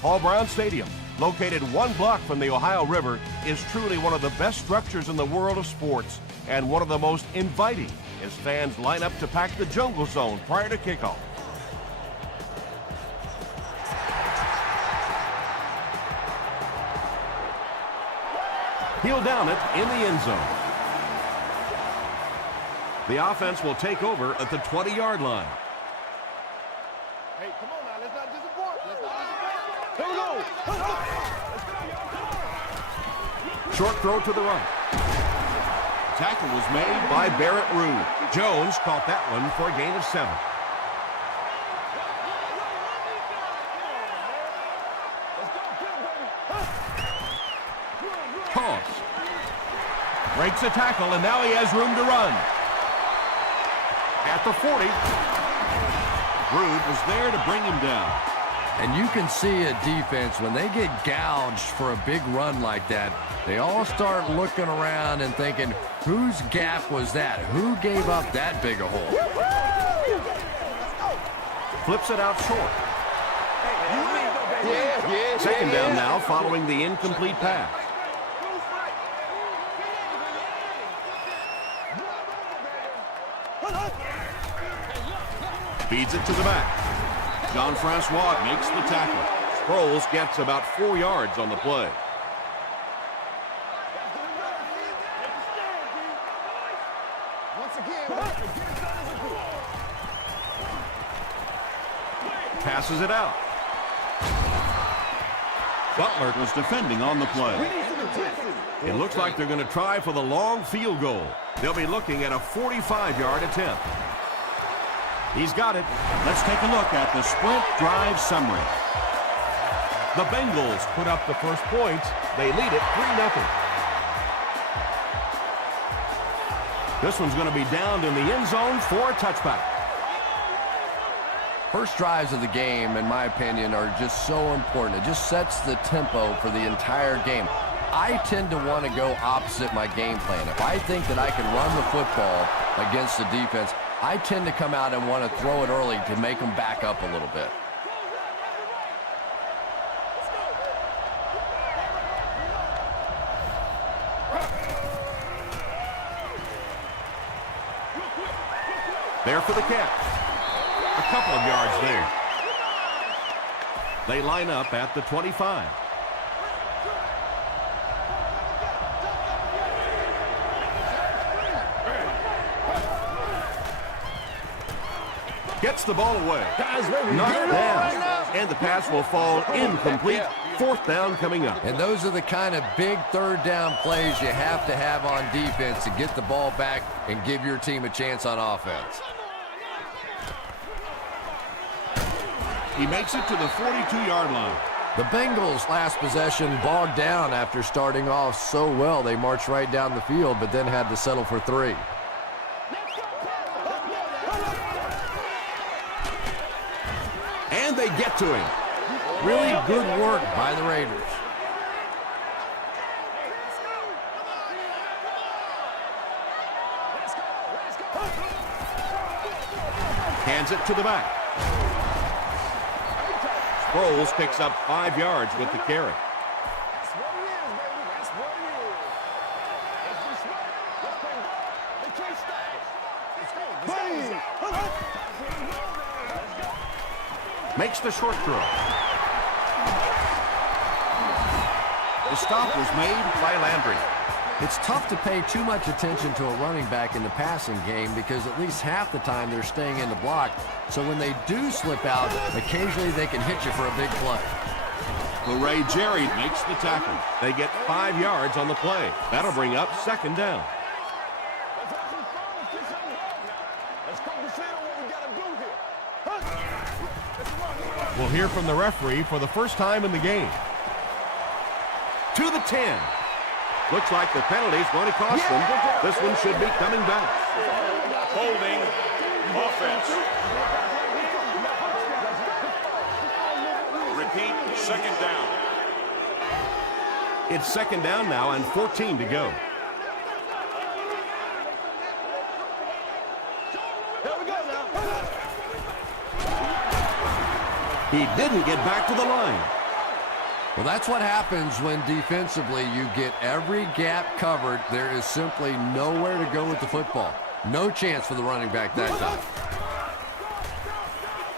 Paul Brown Stadium, located 1 block from the Ohio River, is truly one of the best structures in the world of sports and one of the most inviting as fans line up to pack the jungle zone prior to kickoff. He'll down it in the end zone. The offense will take over at the 20-yard line. Hey, come on now, let's not disappoint. Here we go. Short throw to the right. Tackle was made by Barrett Rude. Jones caught that one for a gain of 7. Toss. Breaks a tackle, and now he has room to run. At the 40. Rude was there to bring him down. And you can see a defense, when they get gouged for a big run like that, they all start looking around and thinking, whose gap was that? Who gave up that big a hole? Flips it out short. Second down now following the incomplete pass. Feeds it to the back. Jean-Francois makes the tackle. Sproles gets about 4 yards on the play. Passes it out. Butler was defending on the play. It looks like they're going to try for the long field goal. They'll be looking at a 45-yard attempt. He's got it. Let's take a look at the sprint drive summary. The Bengals put up the first points. They lead it 3-0. This one's going to be downed in the end zone for a touchback. First drives of the game, in my opinion, are just so important. It just sets the tempo for the entire game. I tend to want to go opposite my game plan. If I think that I can run the football against the defense, I tend to come out and want to throw it early to make them back up a little bit. There for the catch. A couple of yards there. They line up at the 25. Gets the ball away. Knocked down. And the pass will fall incomplete. 4th down coming up. And those are the kind of big 3rd down plays you have to have on defense to get the ball back and give your team a chance on offense. He makes it to the 42-yard line. The Bengals' last possession bogged down after starting off so well. They marched right down the field, but then had to settle for 3. And they get to him. Really good work by the Raiders. Hands it to the back. Sproles picks up 5 yards with the carry. Makes the short throw. The stop was made by Landry. It's tough to pay too much attention to a running back in the passing game because at least half the time they're staying in the block. So when they do slip out, occasionally they can hit you for a big play. Ray Jerry makes the tackle. They get 5 yards on the play. That'll bring up 2nd down. We'll hear from the referee for the first time in the game. To the 10. Looks like the penalty's going to cost them. This one should be coming back. Holding offense. Repeat, 2nd down. It's 2nd down now and 14 to go. He didn't get back to the line. Well, that's what happens when defensively you get every gap covered. There is simply nowhere to go with the football. No chance for the running back that time.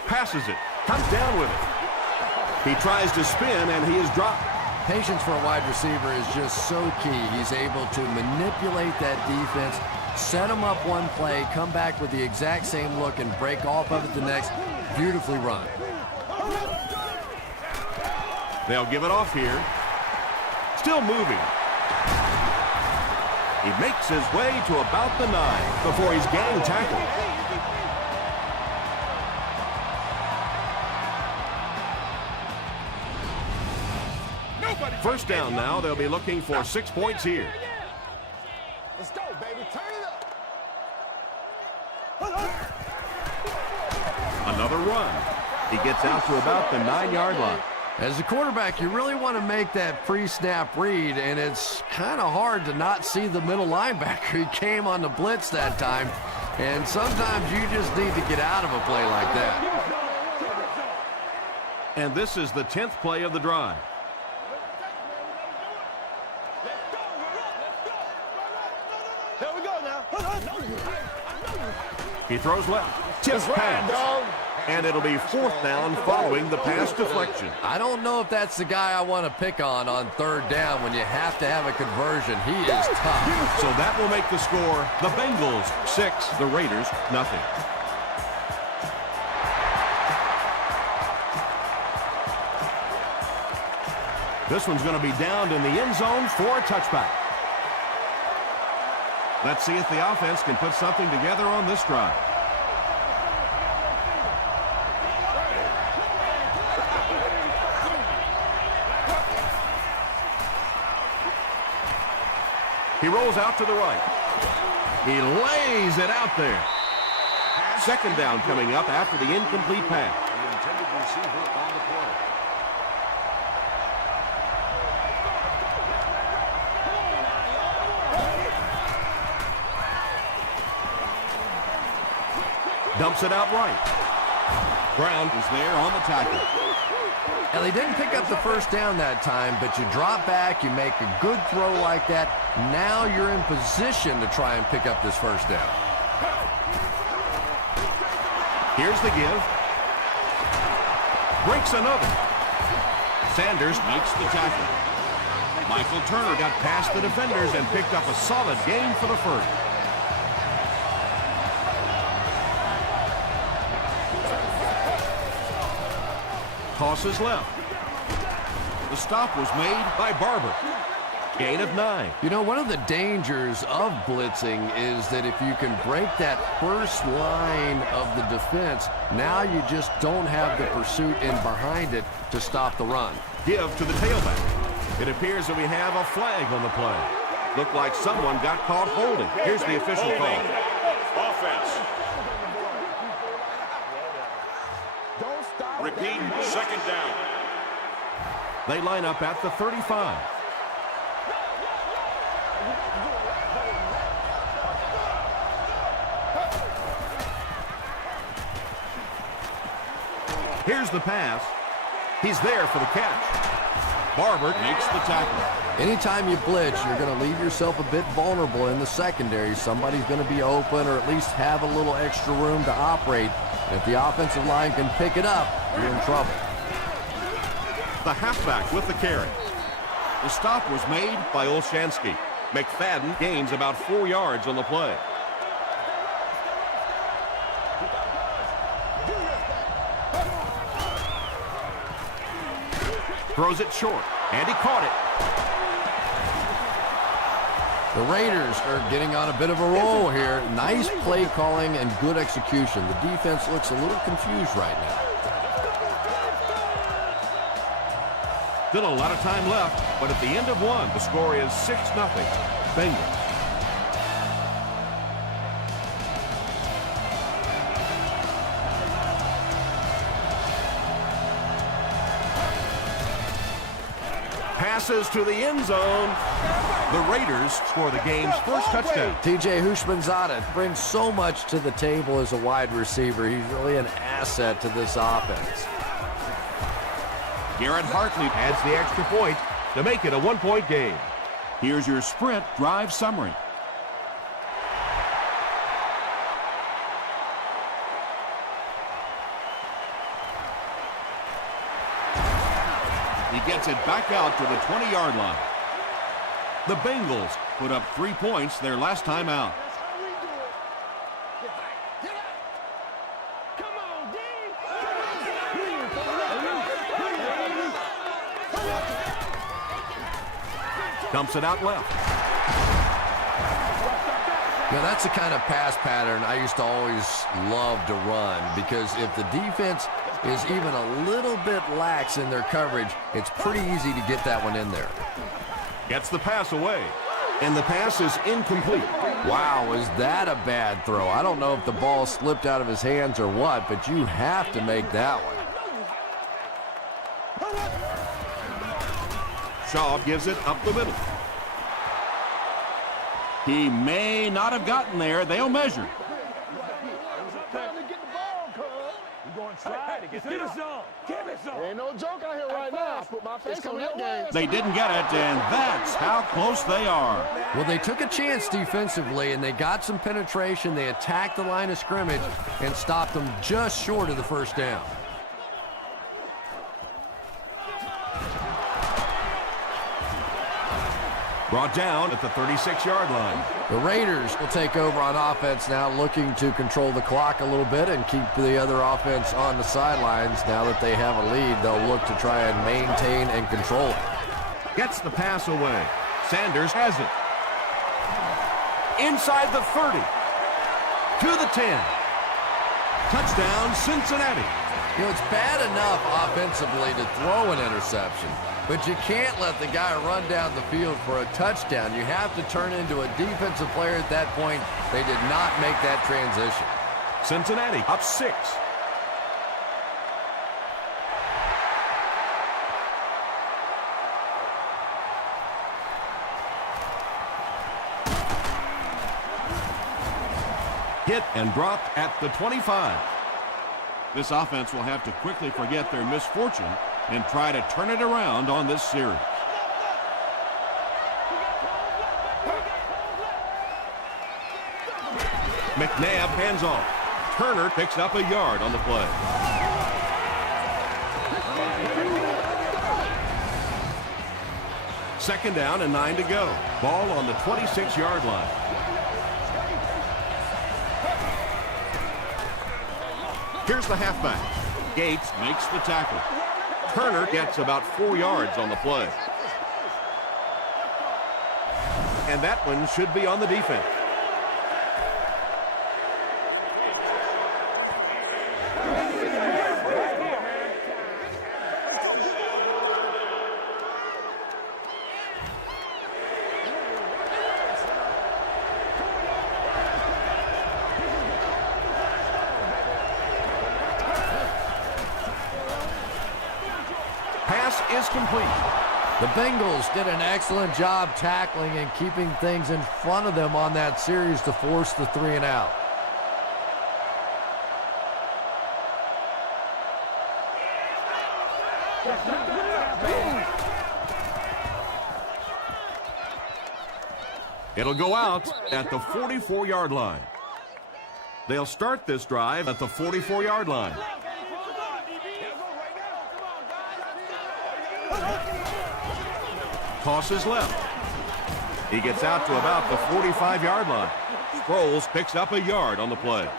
Passes it. Comes down with it. He tries to spin, and he is dropped. Patience for a wide receiver is just so key. He's able to manipulate that defense, set them up one play, come back with the exact same look, and break off of it the next. Beautifully run. They'll give it off here. Still moving. He makes his way to about the 9 before he's gang tackled. First down now. They'll be looking for 6 points here. Let's go, baby. Turn it up. Another run. He gets out to about the 9-yard line. As a quarterback, you really want to make that pre-snap read, and it's kind of hard to not see the middle linebacker. He came on the blitz that time, and sometimes you just need to get out of a play like that. And this is the 10th play of the drive. There we go now. He throws left. Tips pass. And it'll be 4th down following the pass deflection. I don't know if that's the guy I want to pick on 3rd down when you have to have a conversion. He is tough. So that will make the score the Bengals 6, the Raiders nothing. This one's going to be downed in the end zone for a touchback. Let's see if the offense can put something together on this drive. He rolls out to the right. He lays it out there. 2nd down coming up after the incomplete pass. The intended receiver on the play. Dumps it out right. Brown is there on the tackle. And they didn't pick up the first down that time, but you drop back, you make a good throw like that. Now you're in position to try and pick up this first down. Here's the give. Breaks another. Sanders makes the tackle. Michael Turner got past the defenders and picked up a solid gain for the first. Tosses left. The stop was made by Barber. Gain of 9. You know, one of the dangers of blitzing is that if you can break that first line of the defense, now you just don't have the pursuit in behind it to stop the run. Give to the tailback. It appears that we have a flag on the play. Looked like someone got caught holding. Here's the official call. Offense. Don't stop. Repeat, 2nd down. They line up at the 35. Here's the pass. He's there for the catch. Barber makes the tackle. Anytime you blitz, you're going to leave yourself a bit vulnerable in the secondary. Somebody's going to be open or at least have a little extra room to operate. And if the offensive line can pick it up, you're in trouble. The halfback with the carry. The stop was made by Olshansky. McFadden gains about 4 yards on the play. Throws it short, and he caught it. The Raiders are getting on a bit of a roll here. Nice play calling and good execution. The defense looks a little confused right now. Still a lot of time left, but at the end of one, the score is 6-0. Bengals. Passes to the end zone. The Raiders score the game's first touchdown. TJ Houshmandzadeh brings so much to the table as a wide receiver. He's really an asset to this offense. Garrett Hartley adds the extra point to make it a one-point game. Here's your sprint drive summary. He gets it back out to the 20-yard line. The Bengals put up 3 points their last time out. Dumps it out left. Now, that's the kind of pass pattern I used to always love to run, because if the defense is even a little bit lax in their coverage, it's pretty easy to get that one in there. Gets the pass away, and the pass is incomplete. Wow, was that a bad throw? I don't know if the ball slipped out of his hands or what, but you have to make that one. Shaw gives it up the middle. He may not have gotten there. They'll measure. Ain't no joke out here right now. I put my face on that game. They didn't get it, and that's how close they are. Well, they took a chance defensively, and they got some penetration. They attacked the line of scrimmage and stopped them just short of the first down. Brought down at the 36-yard line. The Raiders will take over on offense now, looking to control the clock a little bit and keep the other offense on the sidelines. Now that they have a lead, they'll look to try and maintain and control it. Gets the pass away. Sanders has it. Inside the 30. To the 10. Touchdown, Cincinnati. You know, it's bad enough offensively to throw an interception, but you can't let the guy run down the field for a touchdown. You have to turn into a defensive player at that point. They did not make that transition. Cincinnati up 6. Hit and dropped at the 25. This offense will have to quickly forget their misfortune and try to turn it around on this series. McNabb hands off. Turner picks up a yard on the play. Second down and 9 to go. Ball on the 26-yard line. Here's the halfback. Gates makes the tackle. Turner gets about 4 yards on the play. And that one should be on the defense. Pass is complete. The Bengals did an excellent job tackling and keeping things in front of them on that series to force the 3 and out. It'll go out at the 44-yard line. They'll start this drive at the 44-yard line. Tosses left. He gets out to about the 45-yard line. Sproles picks up a yard on the play.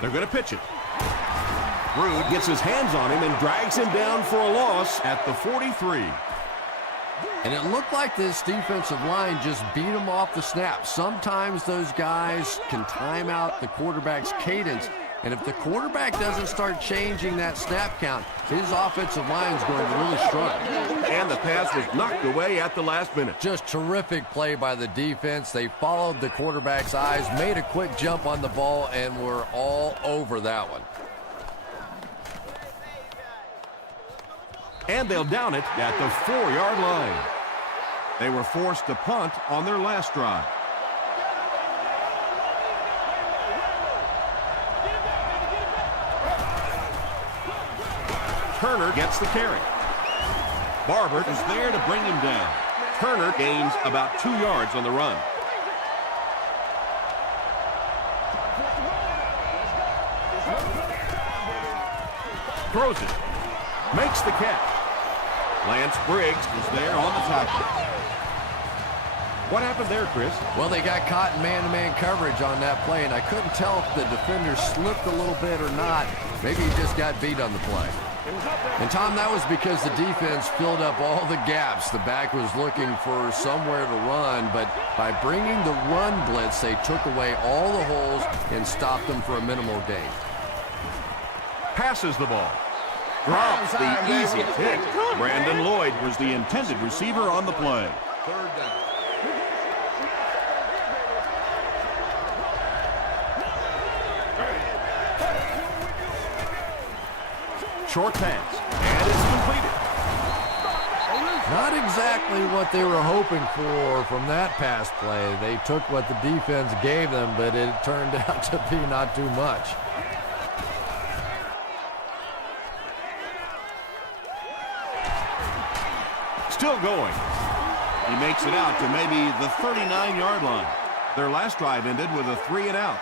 They're going to pitch it. Rude gets his hands on him and drags him down for a loss at the 43. And it looked like this defensive line just beat him off the snap. Sometimes those guys can time out the quarterback's cadence. And if the quarterback doesn't start changing that snap count, his offensive line is going to really struggle. And the pass was knocked away at the last minute. Just terrific play by the defense. They followed the quarterback's eyes, made a quick jump on the ball, and were all over that one. And they'll down it at the 4-yard line. They were forced to punt on their last drive. Turner gets the carry. Barber is there to bring him down. Turner gains about 2 yards on the run. Throws it. Makes the catch. Lance Briggs is there on the tackle. What happened there, Chris? Well, they got caught in man-to-man coverage on that play, and I couldn't tell if the defender slipped a little bit or not. Maybe he just got beat on the play. And, Tom, that was because the defense filled up all the gaps. The back was looking for somewhere to run, but by bringing the run blitz, they took away all the holes and stopped them for a minimal gain. Passes the ball. Drops the easiest hit. Brandon Lloyd was the intended receiver on the play. Third down. Short pass, and it's completed. Not exactly what they were hoping for from that pass play. They took what the defense gave them, but it turned out to be not too much. Still going. He makes it out to maybe the 39-yard line. Their last drive ended with a 3-and-out.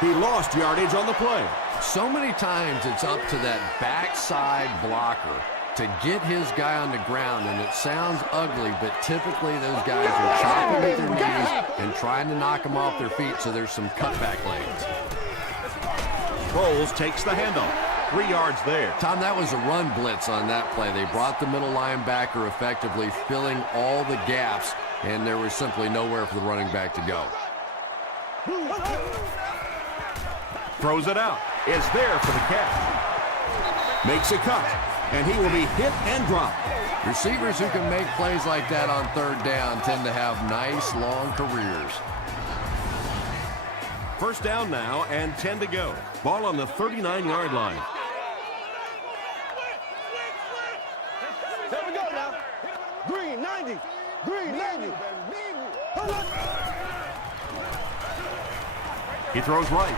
He lost yardage on the play. So many times it's up to that backside blocker to get his guy on the ground, and it sounds ugly, but typically those guys are chopping at their knees and trying to knock them off their feet, so there's some cutback lanes. Sproles takes the handoff. 3 yards there. Tom, that was a run blitz on that play. They brought the middle linebacker effectively filling all the gaps, and there was simply nowhere for the running back to go. Throws it out. Is there for the catch. Makes a cut. And he will be hit and dropped. Receivers who can make plays like that on third down tend to have nice, long careers. First down now and 10 to go. Ball on the 39-yard line. There we go now. Green, 90. Green, 90. He throws right.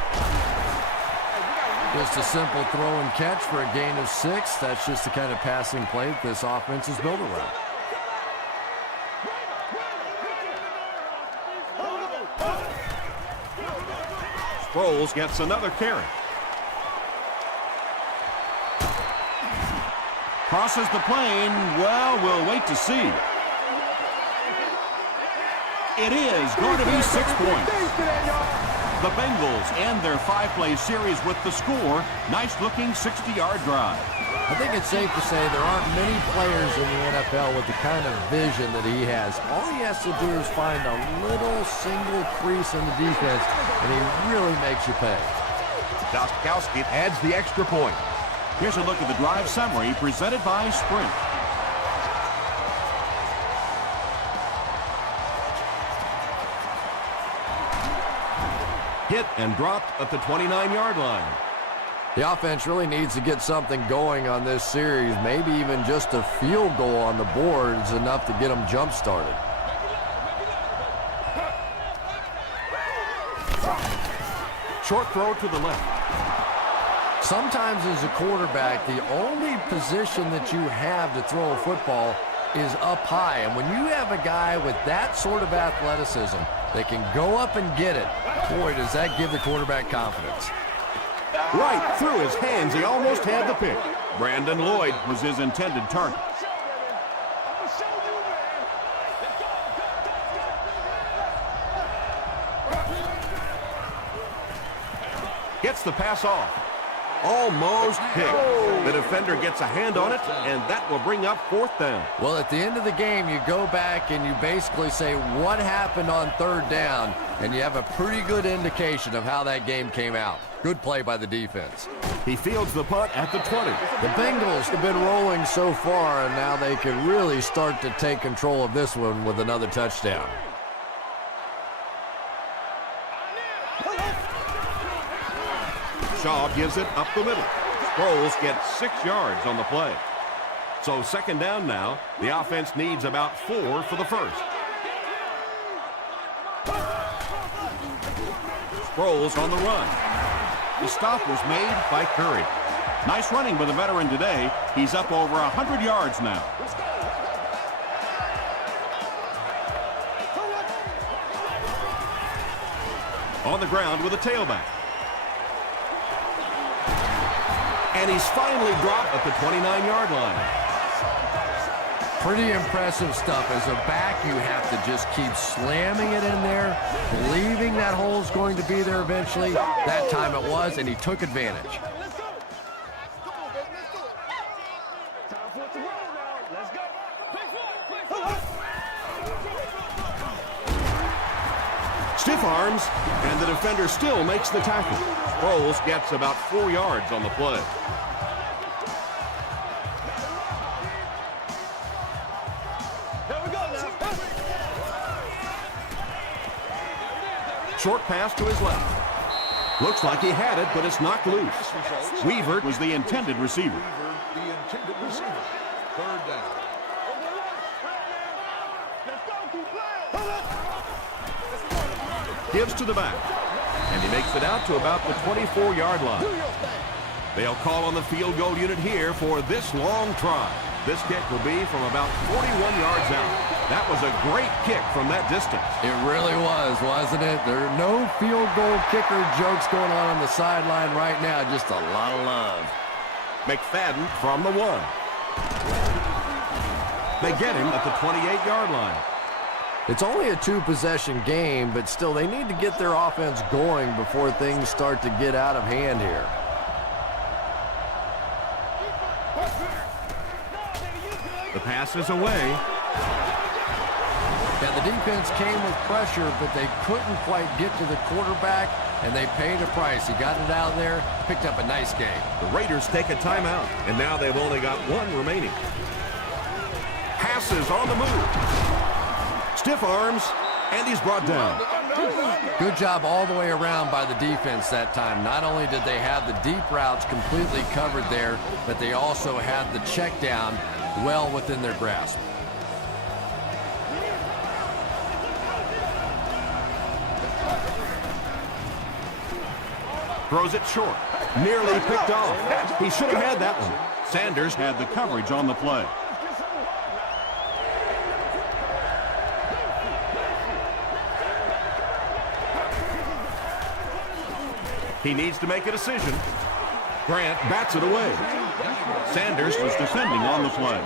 Just a simple throw and catch for a gain of 6. That's just the kind of passing play that this offense is built around. Sproles gets another carry. Crosses the plane. Well, we'll wait to see. It is going to be 6 points. The Bengals end their 5-play series with the score. Nice-looking 60-yard drive. I think it's safe to say there aren't many players in the NFL with the kind of vision that he has. All he has to do is find a little single crease in the defense, and he really makes you pay. Gostkowski adds the extra point. Here's a look at the drive summary presented by Sprint. Hit and dropped at the 29-yard line. The offense really needs to get something going on this series. Maybe even just a field goal on the board is enough to get them jump-started. Short throw to the left. Sometimes as a quarterback, the only position that you have to throw a football is up high. And when you have a guy with that sort of athleticism that can go up and get it, boy, does that give the quarterback confidence. Right through his hands, he almost had the pick. Brandon Lloyd was his intended target. Gets the pass off. Almost picked. The defender gets a hand on it, and that will bring up 4th down. Well, at the end of the game, you go back and you basically say what happened on third down, and you have a pretty good indication of how that game came out. Good play by the defense. He fields the punt at the 20. The Bengals have been rolling so far, and now they can really start to take control of this one with another touchdown. Shaw gives it up the middle. Sproles gets 6 yards on the play. So 2nd down now. The offense needs about 4 for the first. Sproles on the run. The stop was made by Curry. Nice running by the veteran today. He's up over 100 yards now. On the ground with a tailback. And he's finally dropped at the 29-yard line. Pretty impressive stuff. As a back, you have to just keep slamming it in there, believing that hole's going to be there eventually. That time it was, and he took advantage. Stiff arms, and the defender still makes the tackle. Sproles gets about 4 yards on the play. Short pass to his left. Looks like he had it, but it's knocked loose. Weaver was the intended receiver. Third down. Gives to the back, and he makes it out to about the 24-yard line. They'll call on the field goal unit here for this long try. This kick will be from about 41 yards out. That was a great kick from that distance. It really was, wasn't it? There are no field goal kicker jokes going on the sideline right now. Just a lot of love. McFadden from the 1. They get him at the 28-yard line. It's only a 2-possession game, but still they need to get their offense going before things start to get out of hand here. The pass is away. Yeah, the defense came with pressure, but they couldn't quite get to the quarterback, and they paid a price. He got it out there, picked up a nice game. The Raiders take a timeout, and now they've only got 1 remaining. Passes on the move. Stiff arms, and he's brought down. Good job all the way around by the defense that time. Not only did they have the deep routes completely covered there, but they also had the check down well within their grasp. Throws it short. Nearly picked off. He should have had that one. Sanders had the coverage on the play. He needs to make a decision. Grant bats it away. Sanders was defending on the play.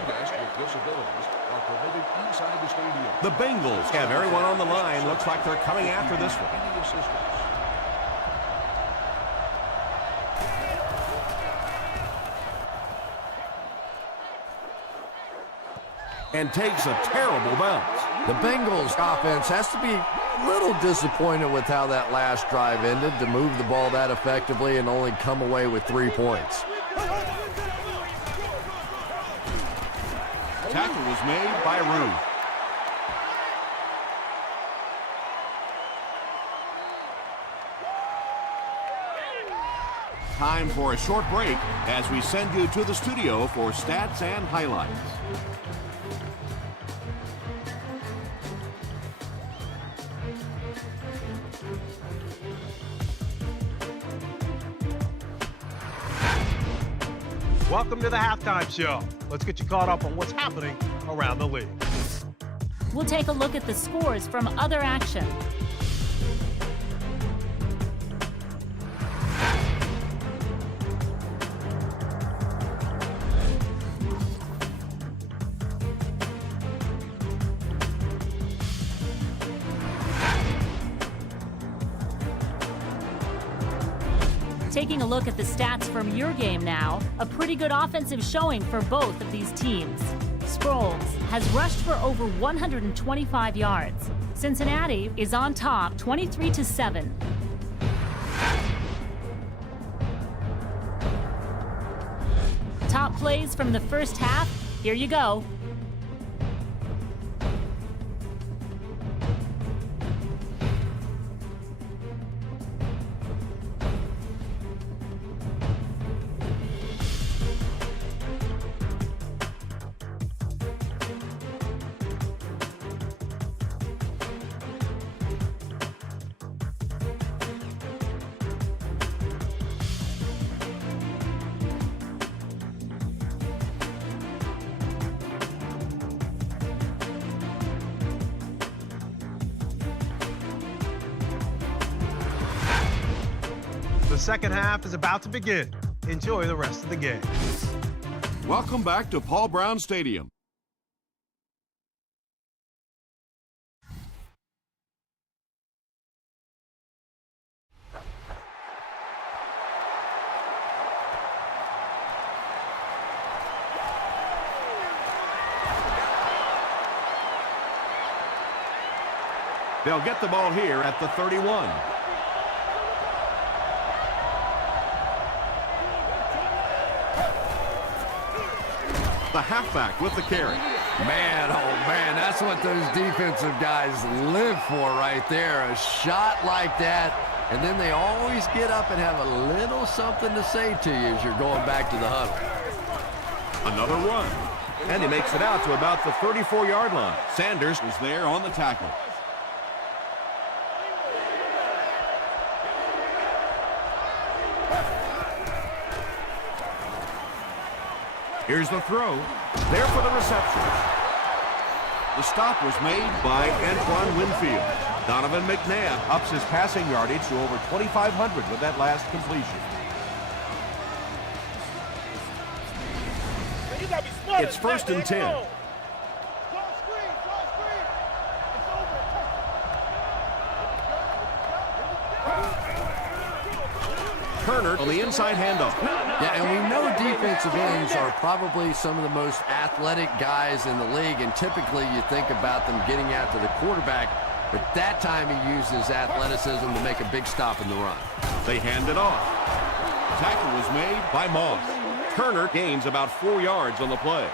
The Bengals have everyone on the line. Looks like they're coming after this one. And takes a terrible bounce. The Bengals offense has to be a little disappointed with how that last drive ended, to move the ball that effectively and only come away with 3 points. Tackle was made by Rue. Time for a short break as we send you to the studio for stats and highlights. Welcome to the halftime show. Let's get you caught up on what's happening around the league. We'll take a look at the scores from other action. Taking a look at the stats from your game now, a pretty good offensive showing for both of these teams. Sproles has rushed for over 125 yards. Cincinnati is on top 23-7. Top plays from the first half, here you go. The second half is about to begin. Enjoy the rest of the game. Welcome back to Paul Brown Stadium. They'll get the ball here at the 31. The halfback with the carry. Man, oh man, that's what those defensive guys live for right there. A shot like that, and then they always get up and have a little something to say to you as you're going back to the huddle. Another run. And he makes it out to about the 34-yard line. Sanders is there on the tackle. Here's the throw. There for the reception. The stop was made by Antoine Winfield. Donovan McNabb ups his passing yardage to over 2,500 with that last completion. It's 1st and 10. Turner on the inside handoff. Yeah, and we know defensive ends are probably some of the most athletic guys in the league, and typically you think about them getting after the quarterback, but that time he uses athleticism to make a big stop in the run. They hand it off. Tackle was made by Moss. Turner gains about 4 yards on the play.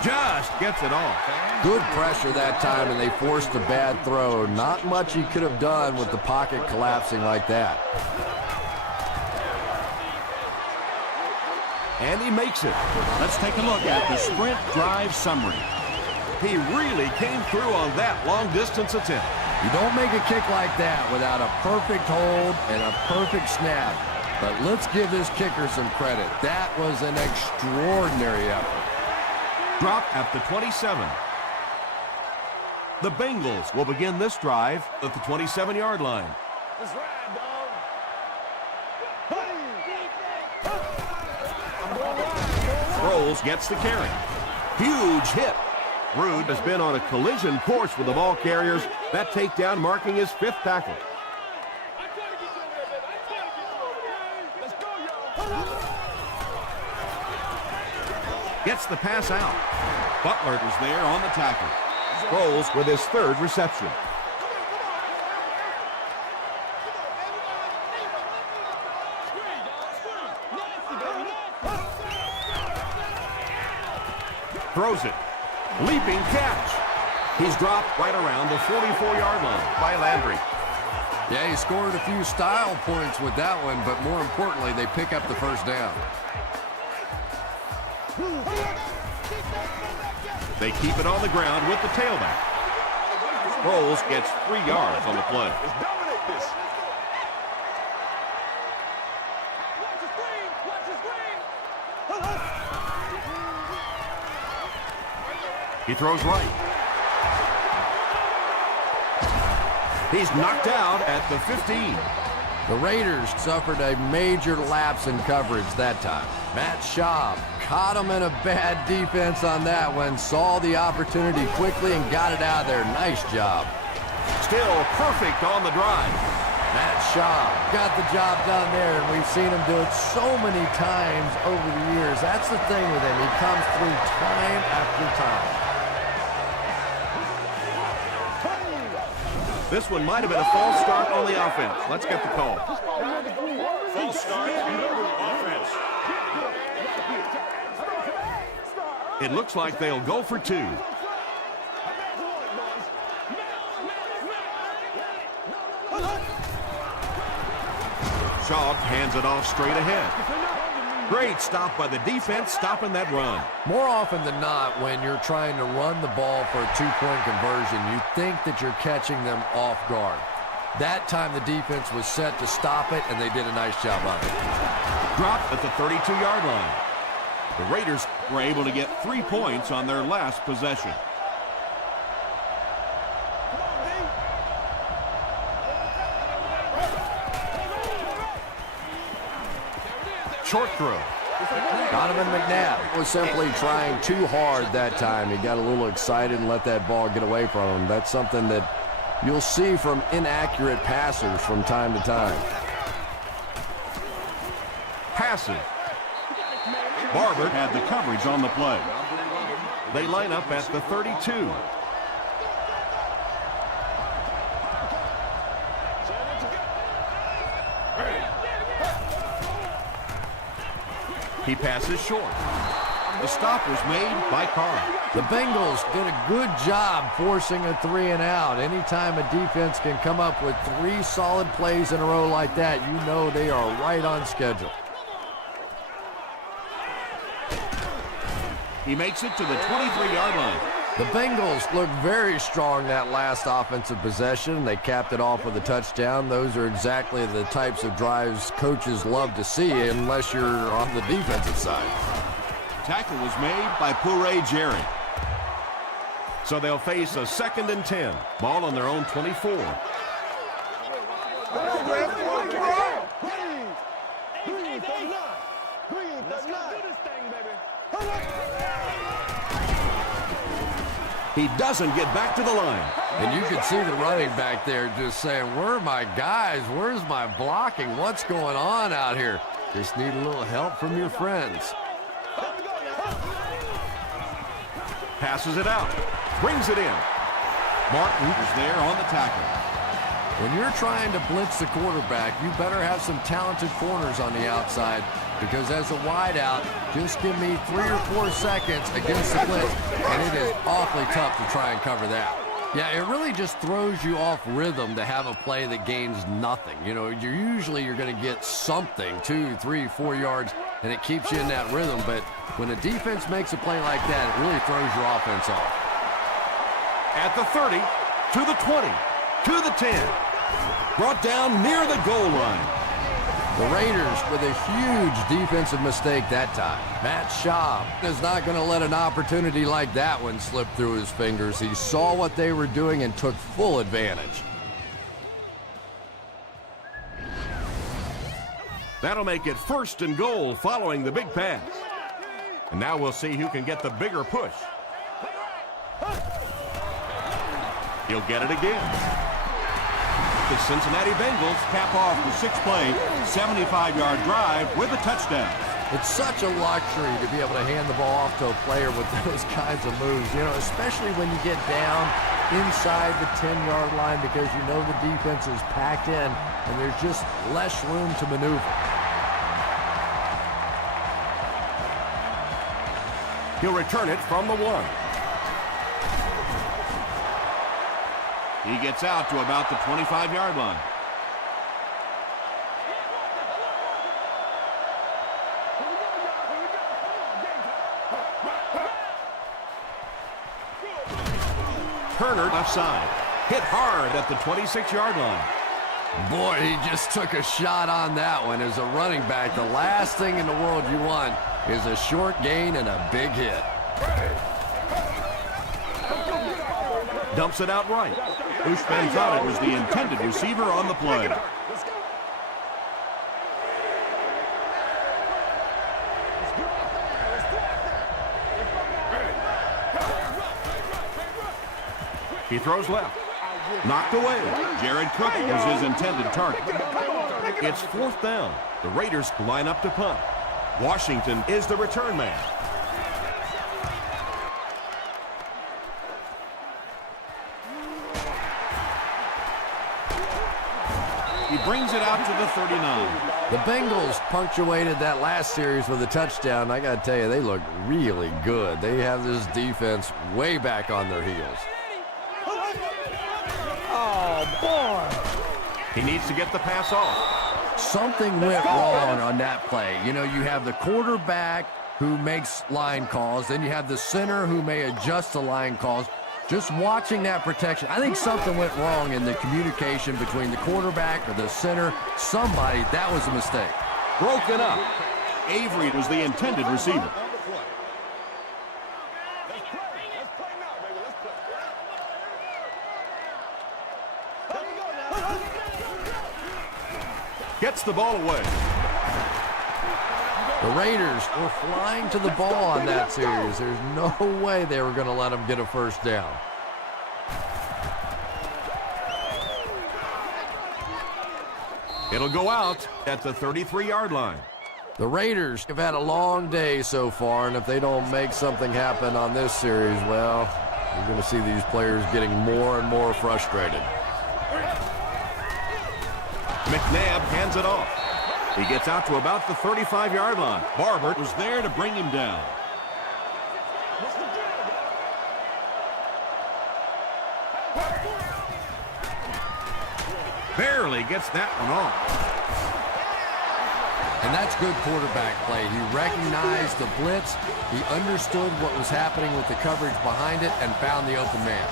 Just gets it off. Good pressure that time, and they forced a bad throw. Not much he could have done with the pocket collapsing like that. And he makes it. Let's take a look at the sprint drive summary. He really came through on that long-distance attempt. You don't make a kick like that without a perfect hold and a perfect snap. But let's give this kicker some credit. That was an extraordinary effort. Drop at the 27. The Bengals will begin this drive at the 27-yard line. Let's ride, dog. Sproles gets the carry. Huge hit. Rude has been on a collision course with the ball carriers. That takedown marking his 5th tackle. Gets the pass out. Butler is there on the tackle. Sproles with his 3rd reception. Throws it. Leaping catch. He's dropped right around the 44-yard line by Landry. Yeah, he scored a few style points with that one, but more importantly, they pick up the first down. They keep it on the ground with the tailback. Sproles gets 3 yards on the play. Let's dominate this. He throws right. He's knocked out at the 15. The Raiders suffered a major lapse in coverage that time. Matt Schaub caught him in a bad defense on that one, saw the opportunity quickly and got it out of there. Nice job. Still perfect on the drive. Matt Schaub got the job done there, and we've seen him do it so many times over the years. That's the thing with him. He comes through time after time. This one might have been a false start on the offense. Let's get the call. False start. Offense. It looks like they'll go for 2. Schaub hands it off straight ahead. Great stop by the defense, stopping that run. More often than not, when you're trying to run the ball for a two-point conversion, you think that you're catching them off guard. That time the defense was set to stop it, and they did a nice job of it. Drop at the 32-yard line. The Raiders were able to get 3 points on their last possession. Short throw. Donovan McNabb was simply trying too hard that time. He got a little excited and let that ball get away from him. That's something that you'll see from inaccurate passers from time to time. Passes. Barber had the coverage on the play. They line up at the 32. He passes short. The stop was made by Carr. The Bengals did a good job forcing a 3 and out. Anytime a defense can come up with 3 solid plays in a row like that, you know they are right on schedule. He makes it to the 23-yard line. The Bengals looked very strong that last offensive possession. They capped it off with a touchdown. Those are exactly the types of drives coaches love to see unless you're on the defensive side. Tackle was made by Puré Jerry. So they'll face a 2nd and 10. Ball on their own 24. He doesn't get back to the line. And you can see the running back there just saying, where are my guys? Where's my blocking? What's going on out here? Just need a little help from your friends. Passes it out. Brings it in. Martin is there on the tackle. When you're trying to blitz the quarterback, you better have some talented corners on the outside, because as a wideout, just give me 3 or 4 seconds against the blitz, and it is awfully tough to try and cover that. Yeah, it really just throws you off rhythm to have a play that gains nothing. You know, you're going to get something, 2, 3, 4 yards, and it keeps you in that rhythm. But when a defense makes a play like that, it really throws your offense off. At the 30, to the 20, to the 10. Brought down near the goal line. The Raiders with a huge defensive mistake that time. Matt Schaub is not going to let an opportunity like that one slip through his fingers. He saw what they were doing and took full advantage. That'll make it 1st and goal following the big pass. And now we'll see who can get the bigger push. He'll get it again. The Cincinnati Bengals cap off the 6-play, 75-yard drive with a touchdown. It's such a luxury to be able to hand the ball off to a player with those kinds of moves, you know, especially when you get down inside the 10-yard line, because you know the defense is packed in and there's just less room to maneuver. He'll return it from the 1. He gets out to about the 25-yard line. Turner left side. Hit hard at the 26-yard line. Boy, he just took a shot on that one. As a running back, the last thing in the world you want is a short gain and a big hit. Dumps it out right. Ushmanzadeh was the intended receiver on the play. He throws left. Knocked away. Jared Cook was his intended target. It's 4th down. The Raiders line up to punt. Washington is the return man. He brings it out to the 39. The Bengals punctuated that last series with a touchdown. I got to tell you, they look really good. They have this defense way back on their heels. Oh, boy. He needs to get the pass off. Something went wrong on that play. You know, you have the quarterback who makes line calls, then you have the center who may adjust the line calls. Just watching that protection, I think something went wrong in the communication between the quarterback or the center. Somebody, that was a mistake. Broken up. Avery was the intended receiver. Gets the ball away. The Raiders were flying to the ball on that series. There's no way they were going to let them get a first down. It'll go out at the 33-yard line. The Raiders have had a long day so far, and if they don't make something happen on this series, well, you're going to see these players getting more and more frustrated. McNabb hands it off. He gets out to about the 35-yard line. Barber was there to bring him down. Barely gets that one off. And that's good quarterback play. He recognized the blitz, he understood what was happening with the coverage behind it, and found the open man.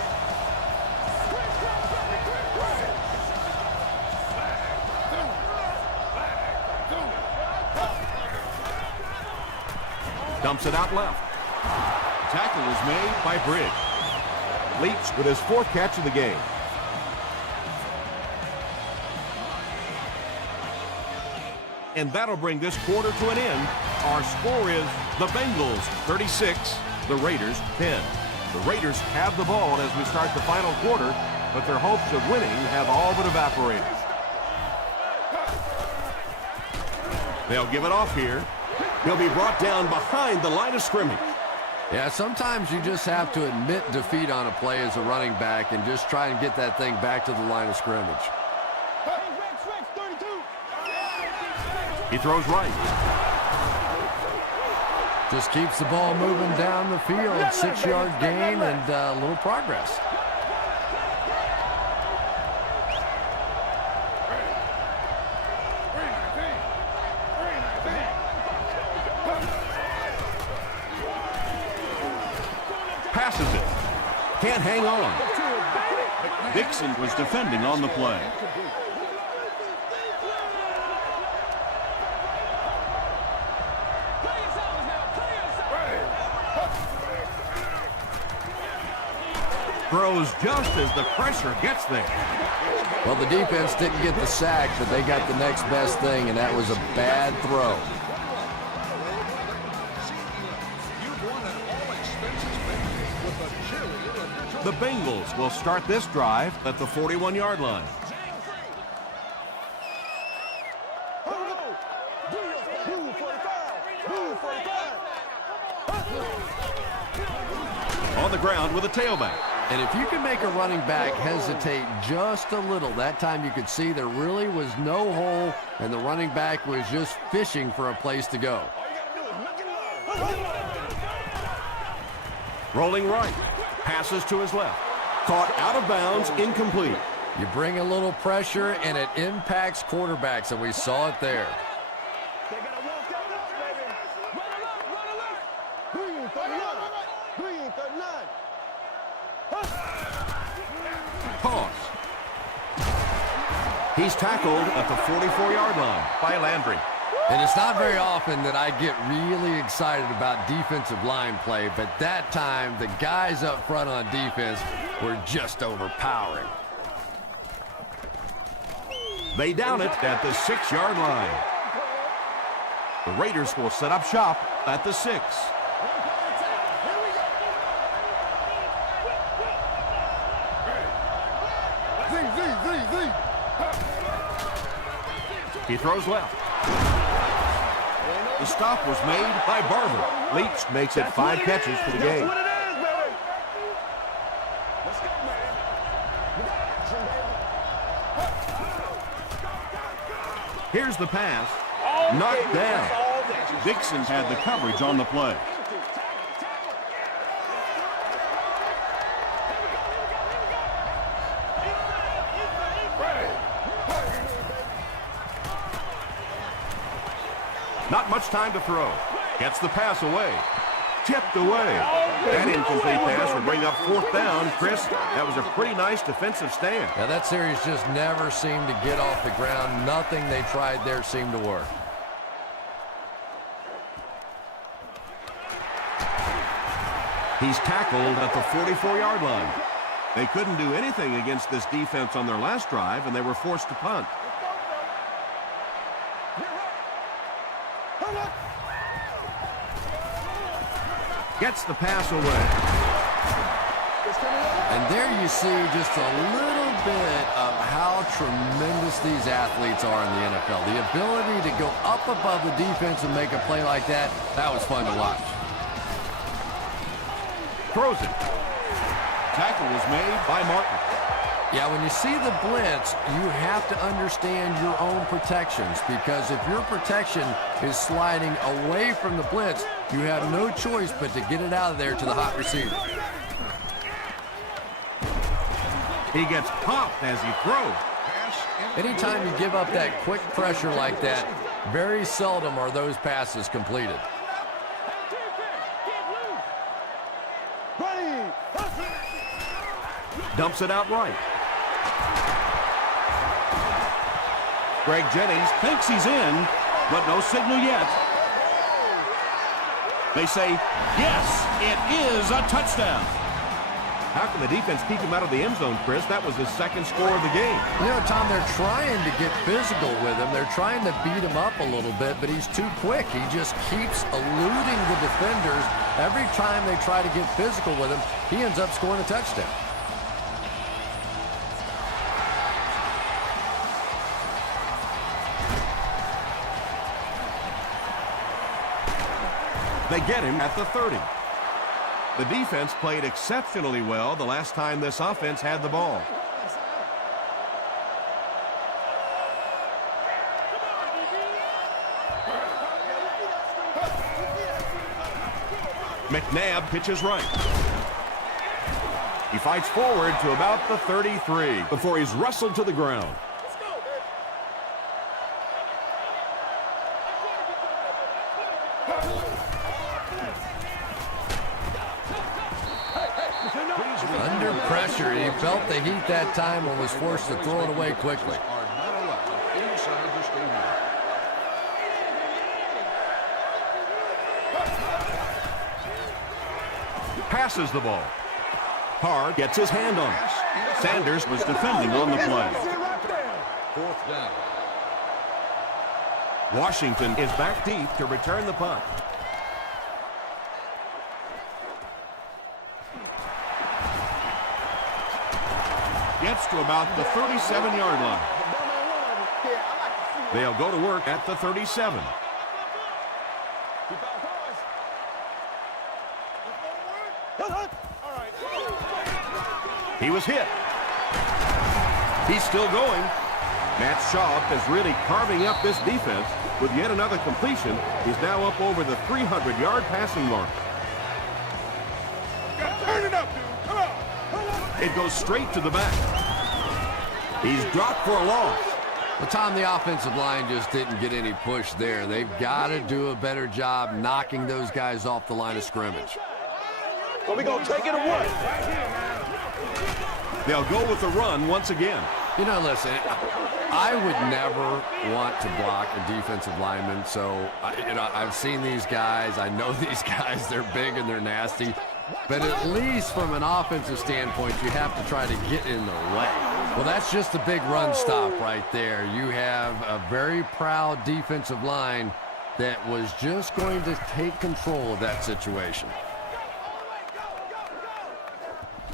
Dumps it out left. Tackle is made by Bridge. Leach with his 4th catch of the game. And that'll bring this quarter to an end. Our score is the Bengals 36, the Raiders 10. The Raiders have the ball as we start the final quarter, but their hopes of winning have all but evaporated. They'll give it off here. He'll be brought down behind the line of scrimmage. Yeah, sometimes you just have to admit defeat on a play as a running back and just try and get that thing back to the line of scrimmage. He throws right. Just keeps the ball moving down the field. 6-yard gain and a little progress. Passes it. Can't hang on. Dixon was defending on the play. Throws just as the pressure gets there. Well, the defense didn't get the sack, but they got the next best thing, and that was a bad throw. The Bengals will start this drive at the 41-yard line. On the ground with a tailback. And if you can make a running back hesitate just a little, that time you could see there really was no hole, and the running back was just fishing for a place to go. Rolling right. Passes to his left. Caught out of bounds, incomplete. You bring a little pressure, and it impacts quarterbacks, and we saw it there. Toss. He's tackled at the 44-yard line by Landry. And it's not very often that I get really excited about defensive line play, but that time the guys up front on defense were just overpowering. They down it at the 6-yard line. The Raiders will set up shop at the 6. He throws left. The stop was made by Barber. Leach makes it 5 catches for the game. Here's the pass. Knocked down. Dixon had the coverage on the play. Not much time to throw. Gets the pass away. Tipped away. That incomplete pass will bring up 4th down. Chris, that was a pretty nice defensive stand. Now that series just never seemed to get off the ground. Nothing they tried there seemed to work. He's tackled at the 44-yard line. They couldn't do anything against this defense on their last drive, and they were forced to punt. Gets the pass away. And there you see just a little bit of how tremendous these athletes are in the NFL. The ability to go up above the defense and make a play like that, that was fun to watch. Throws it. Tackle was made by Martin. Yeah, when you see the blitz, you have to understand your own protections, because if your protection is sliding away from the blitz, you have no choice but to get it out of there to the hot receiver. He gets popped as he throws. Anytime you give up that quick pressure like that, very seldom are those passes completed. Dumps it out right. Greg Jennings thinks he's in, but no signal yet. They say, yes, it is a touchdown. How can the defense keep him out of the end zone, Chris? That was his second score of the game. You know, Tom, they're trying to get physical with him. They're trying to beat him up a little bit, but he's too quick. He just keeps eluding the defenders. Every time they try to get physical with him, he ends up scoring a touchdown. They get him at the 30. The defense played exceptionally well the last time this offense had the ball. McNabb pitches right. He fights forward to about the 33 before he's wrestled to the ground. Under pressure, he felt the heat that time and was forced to throw it away quickly. Passes the ball. Carr gets his hand on it. Sanders was defending on the play. Fourth down. Washington is back deep to return the punt. Gets to about the 37-yard line. They'll go to work at the 37. He was hit. He's still going. Matt Schaub is really carving up this defense with yet another completion. He's now up over the 300-yard passing mark. Turn it up, dude. Come on. It goes straight to the back. He's dropped for a loss. Well, Tom, the offensive line just didn't get any push there. They've got to do a better job knocking those guys off the line of scrimmage. So we're going to take it away. They'll go with the run once again. You know, listen, I would never want to block a defensive lineman. So, I've seen these guys. I know these guys. They're big and they're nasty. But at least from an offensive standpoint, you have to try to get in the way. Well, that's just a big run stop right there. You have a very proud defensive line that was just going to take control of that situation.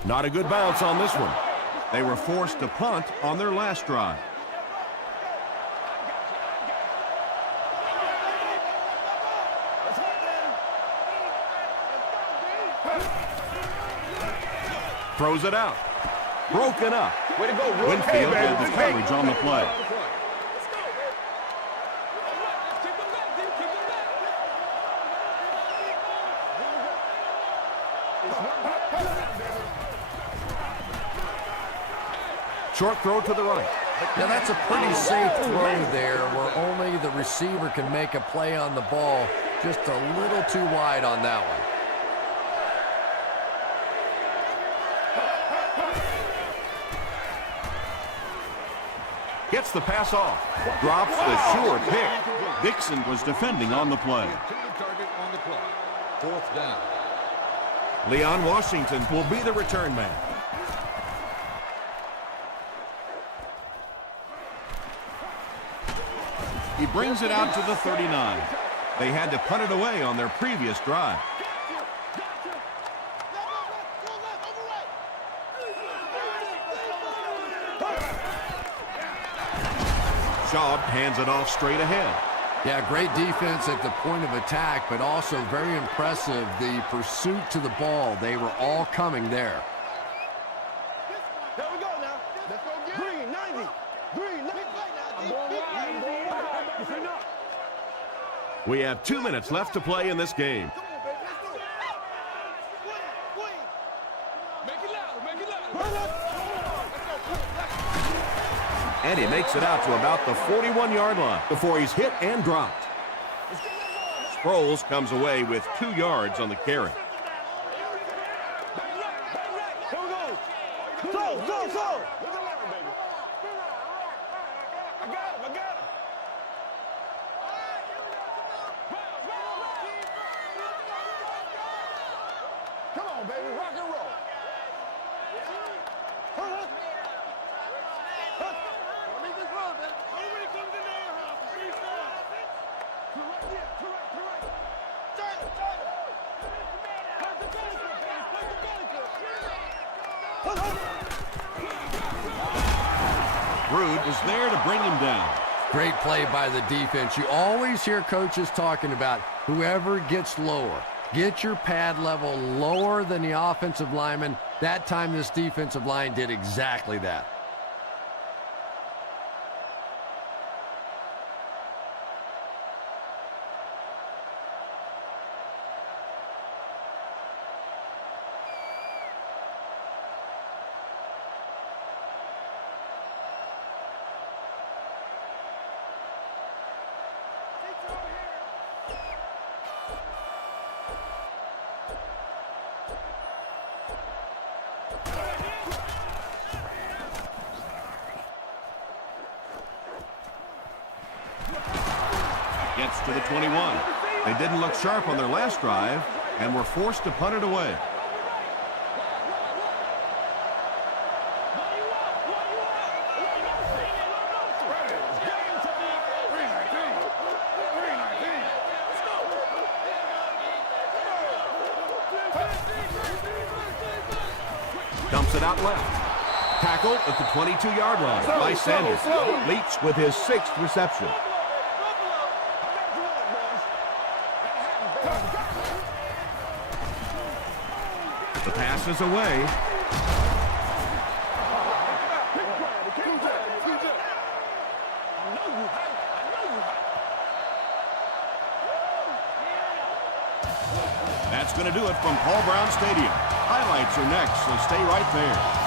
Not a good bounce on this one. They were forced to punt on their last drive. Throws it out. Broken up. Way to go, Rook. Winfield Hey, had the coverage on the play. Short throw to the right. Now, that's a pretty safe throw there where only the receiver can make a play on the ball. Just a little too wide on that one. Gets the pass off. Drops the sure pick. Dixon was defending on the play. Target on the play. Fourth down. Leon Washington will be the return man. He brings it out to the 39. They had to punt it away on their previous drive. Shaw hands it off straight ahead. Yeah, great defense at the point of attack, but also very impressive the pursuit to the ball. They were all coming there. There we go now. Let's go get Green, 90. Green, 90. I'm going wide. We have 2 minutes left to play in this game. And he makes it out to about the 41-yard line before he's hit and dropped. Sproles comes away with 2 yards on the carry. Here we go. So. I got him. Come on, baby. Rock and roll. Rude was there to bring him down. Great play by the defense. You always hear coaches talking about whoever gets lower. Get your pad level lower than the offensive lineman. That time this defensive line did exactly that. Gets to the 21. They didn't look sharp on their last drive and were forced to punt it away. Dumps it out left. Tackled at the 22-yard line by Sanders. Leach with his 6th reception. The pass is away. That's going to do it from Paul Brown Stadium. Highlights are next, so stay right there.